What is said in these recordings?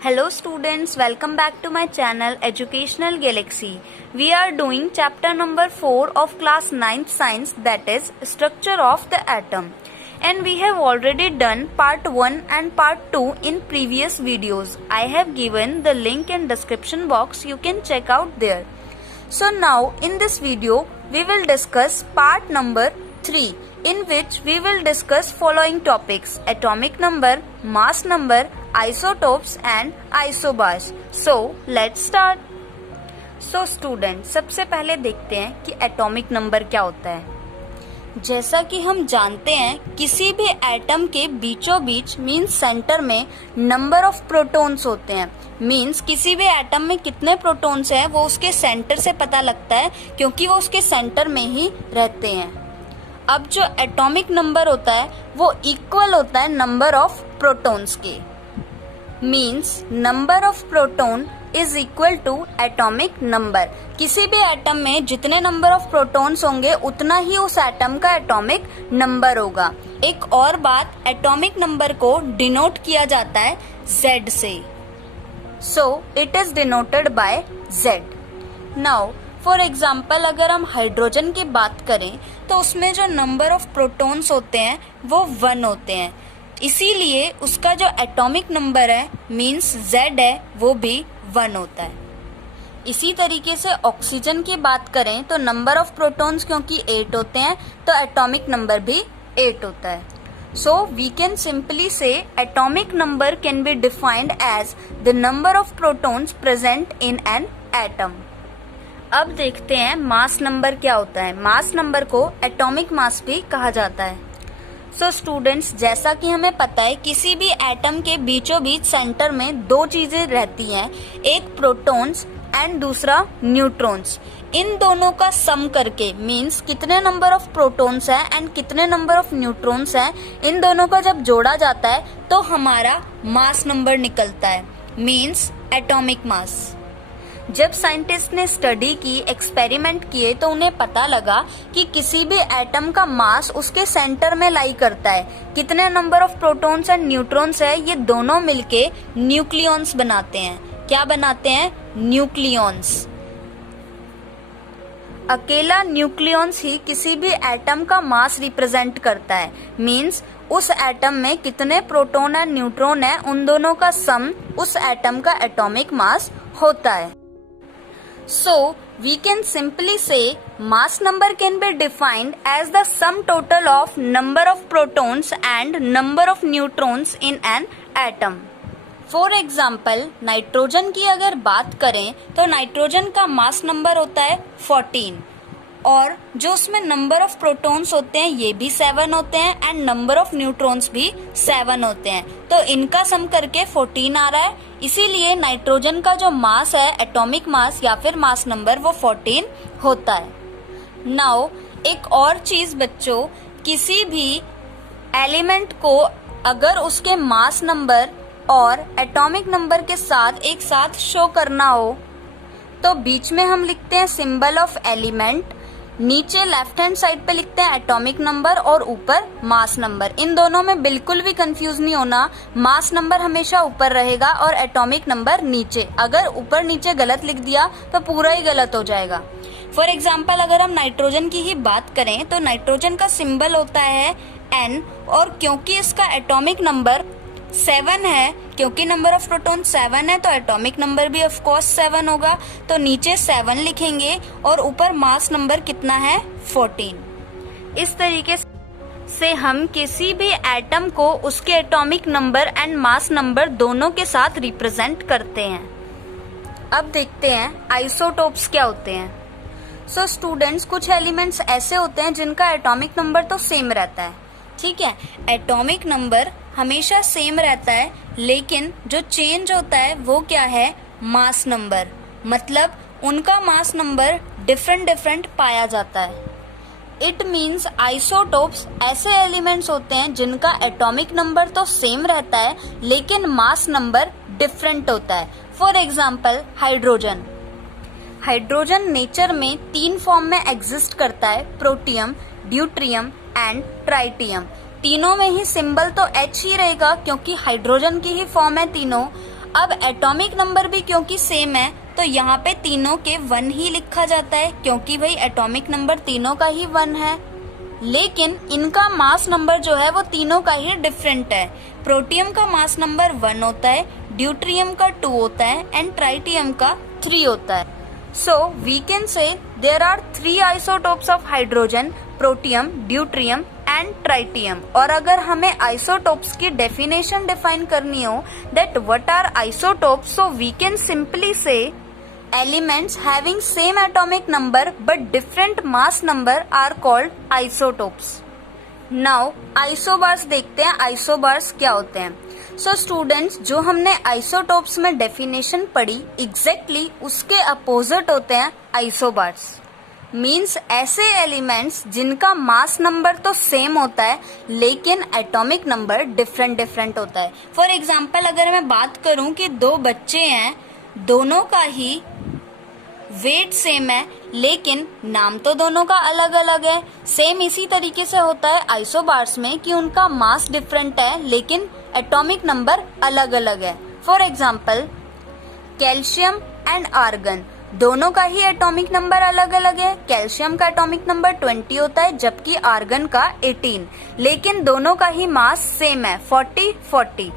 Hello students, welcome back to my channel Educational Galaxy. We are doing chapter number 4 of class 9th science, that is structure of the atom. And we have already done part 1 and part 2 in previous videos. I have given the link in description box, you can check out there. So now in this video we will discuss part number 3, in which we will discuss following topics: atomic number, mass number, isotopes and isobars. So let's start. So students, सबसे पहले देखते हैं कि atomic number क्या होता है। जैसा कि हम जानते हैं, किसी भी एटम के बीचों बीच मीन्स सेंटर में नंबर ऑफ प्रोटॉन्स होते हैं। मीन्स किसी भी एटम में कितने प्रोटॉन्स हैं वो उसके सेंटर से पता लगता है, क्योंकि वो उसके सेंटर में ही रहते हैं। अब जो एटॉमिक नंबर होता है वो इक्वल होता है नंबर ऑफ प्रोटॉन्स के। Means number of proton is equal to atomic number. किसी भी एटम में जितने नंबर ऑफ प्रोटॉन्स होंगे उतना ही उस एटम का एटॉमिक नंबर होगा। एक और बात, एटॉमिक नंबर को डिनोट किया जाता है Z से। So it is denoted by Z। Now for example, अगर हम हाइड्रोजन की बात करें तो उसमें जो नंबर ऑफ प्रोटॉन्स होते हैं वो 1 होते हैं, इसीलिए उसका जो एटॉमिक नंबर है मीन्स Z है वो भी 1 होता है। इसी तरीके से ऑक्सीजन की बात करें तो नंबर ऑफ प्रोटॉन्स क्योंकि 8 होते हैं तो एटॉमिक नंबर भी 8 होता है। So we can simply say atomic number can be defined as the number of protons present in an atom. अब देखते हैं मास नंबर क्या होता है। मास नंबर को एटॉमिक मास भी कहा जाता है। सो स्टूडेंट्स, जैसा कि हमें पता है किसी भी एटम के बीचों बीच सेंटर में 2 चीजें रहती हैं, एक प्रोटॉन्स एंड दूसरा न्यूट्रॉन्स। इन दोनों का सम करके मीन्स कितने नंबर ऑफ प्रोटॉन्स हैं एंड कितने नंबर ऑफ न्यूट्रॉन्स हैं, इन दोनों का जब जोड़ा जाता है तो हमारा मास नंबर निकलता है, मीन्स एटॉमिक मास। जब साइंटिस्ट ने स्टडी की, एक्सपेरिमेंट किए, तो उन्हें पता लगा कि किसी भी एटम का मास उसके सेंटर में लाई करता है। कितने number of protons and neutrons है, ये दोनों मिलके न्यूक्लियॉन्स बनाते हैं। क्या बनाते हैं? न्यूक्लियॉन्स। अकेला न्यूक्लियॉन्स ही किसी भी एटम का मास रिप्रेजेंट करता है। मीन्स उस एटम में कितने प्रोटॉन एंड न्यूट्रॉन है, उन दोनों का सम उस एटम का एटॉमिक मास होता है। So, we can simply say mass number can be defined as the sum total of number of protons and number of neutrons in an atom. For example, nitrogen की अगर बात करें तो nitrogen का mass number होता है 14 और जो उसमें नंबर ऑफ प्रोटॉन्स होते हैं ये भी 7 होते हैं एंड नंबर ऑफ न्यूट्रॉन्स भी 7 होते हैं, तो इनका सम करके 14 आ रहा है। इसीलिए नाइट्रोजन का जो मास है, एटॉमिक मास या फिर मास नंबर, वो 14 होता है। नाउ एक और चीज बच्चों, किसी भी एलिमेंट को अगर उसके मास नंबर और एटॉमिक नंबर के साथ एक साथ शो करना हो तो बीच में हम लिखते हैं सिंबल ऑफ एलिमेंट, नीचे लेफ्ट हैंड साइड पे लिखते हैं एटॉमिक नंबर और ऊपर मास नंबर। इन दोनों में बिल्कुल भी कंफ्यूज नहीं होना, मास नंबर हमेशा ऊपर रहेगा और एटॉमिक नंबर नीचे। अगर ऊपर नीचे गलत लिख दिया तो पूरा ही गलत हो जाएगा। फॉर एग्जाम्पल, अगर हम नाइट्रोजन की ही बात करें तो नाइट्रोजन का सिंबल होता है N, और क्योंकि इसका एटॉमिक नंबर 7 है, क्योंकि नंबर ऑफ प्रोटॉन 7 है तो एटॉमिक नंबर भी ऑफ कोर्स 7 होगा, तो नीचे 7 लिखेंगे और ऊपर मास नंबर कितना है? 14। इस तरीके से हम किसी भी एटम को उसके atomic number and mass number दोनों के साथ रिप्रेजेंट करते हैं। अब देखते हैं आइसोटोप्स क्या होते हैं। सो स्टूडेंट्स, कुछ एलिमेंट्स ऐसे होते हैं जिनका एटॉमिक नंबर तो सेम रहता है, ठीक है, एटॉमिक नंबर हमेशा सेम रहता है, लेकिन जो चेंज होता है वो क्या है? Mass number. मतलब उनका मास नंबर डिफरेंट पाया जाता है। इट मीन्स आइसोटोप्स ऐसे एलिमेंट्स होते हैं जिनका एटॉमिक नंबर तो सेम रहता है लेकिन मास नंबर डिफरेंट होता है। For example, hydrogen. Hydrogen nature में 3 फॉर्म में एग्जिस्ट करता है, प्रोटियम, ड्यूट्रियम एंड ट्राइटियम। तीनों में ही सिंबल तो H ही रहेगा क्योंकि हाइड्रोजन की ही फॉर्म है तीनों। अब एटॉमिक नंबर भी क्योंकि सेम है तो यहाँ पे तीनों के 1 ही लिखा जाता है, क्योंकि भाई एटॉमिक नंबर तीनों का ही 1 है। लेकिन इनका मास नंबर जो है वो तीनों का ही डिफरेंट है। प्रोटियम का मास नंबर 1 होता है, ड्यूट्रियम का 2 होता है एंड ट्राइटियम का 3 होता है। So we can say there are 3 isotopes of hydrogen, protium, deuterium and tritium। और अगर हमें isotopes की definition define करनी हो that what are isotopes, so we can simply say elements having same atomic number but different mass number are called isotopes। Now isobars देखते हैं, isobars क्या होते हैं। सो स्टूडेंट्स, जो हमने आइसोटोप्स में डेफिनेशन पढ़ी एग्जैक्टली उसके अपोजिट होते हैं आइसोबार्स। मींस ऐसे एलिमेंट्स जिनका मास नंबर तो सेम होता है लेकिन एटॉमिक नंबर डिफरेंट होता है। फॉर एग्जांपल अगर मैं बात करूं कि 2 बच्चे हैं, दोनों का ही वेट सेम है लेकिन नाम तो दोनों का अलग अलग है। सेम इसी तरीके से होता है आइसोबार्स में कि उनका मास डिफरेंट है लेकिन एटॉमिक नंबर अलग अलग है। For example calcium and argon, दोनों का ही एटॉमिक नंबर अलग अलग है। कैल्शियम का एटॉमिक नंबर 20 होता है जबकि आर्गन का 18, लेकिन दोनों का ही मास सेम है 40-40।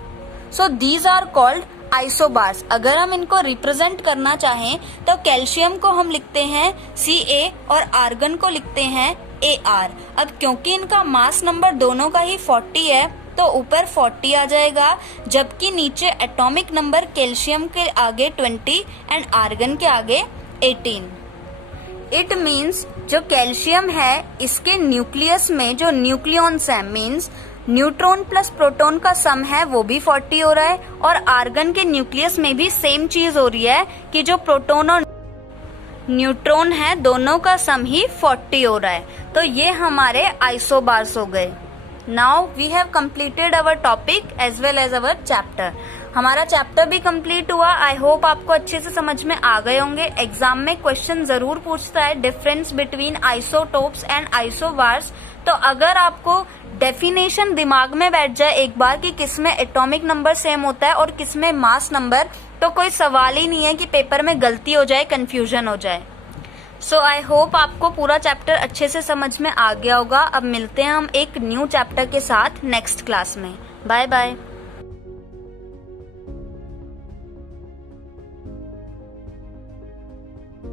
So these are called isobars. अगर हम इनको रिप्रेजेंट करना चाहें तो कैल्शियम को हम लिखते हैं Ca और आर्गन को लिखते हैं Ar। अब क्योंकि इनका मास नंबर दोनों का ही 40 है तो ऊपर 40 आ जाएगा, जबकि नीचे एटॉमिक नंबर कैल्शियम के आगे 20 एंड आर्गन के आगे 18। इट मीन्स जो कैल्शियम है इसके न्यूक्लियस में जो न्यूक्लियॉन्स है, मीन्स न्यूट्रॉन प्लस प्रोटॉन का सम है वो भी 40 हो रहा है, और आर्गन के न्यूक्लियस में भी सेम चीज हो रही है कि जो प्रोटॉन और न्यूट्रॉन है दोनों का सम ही 40 हो रहा है। तो ये हमारे आइसोबार्स हो गए। Now we have completed our topic as well as our chapter. हमारा चैप्टर भी कंप्लीट हुआ। आई होप आपको अच्छे से समझ में आ गए होंगे। एग्जाम में क्वेश्चन जरूर पूछता है difference between isotopes and isobars. तो अगर आपको डेफिनेशन दिमाग में बैठ जाए एक बार कि किसमें एटॉमिक नंबर सेम होता है और किसमें मास नंबर, तो कोई सवाल ही नहीं है कि पेपर में गलती हो जाए, कंफ्यूजन हो जाए। सो आई होप आपको पूरा चैप्टर अच्छे से समझ में आ गया होगा। अब मिलते हैं हम एक न्यू चैप्टर के साथ नेक्स्ट क्लास में। Bye bye.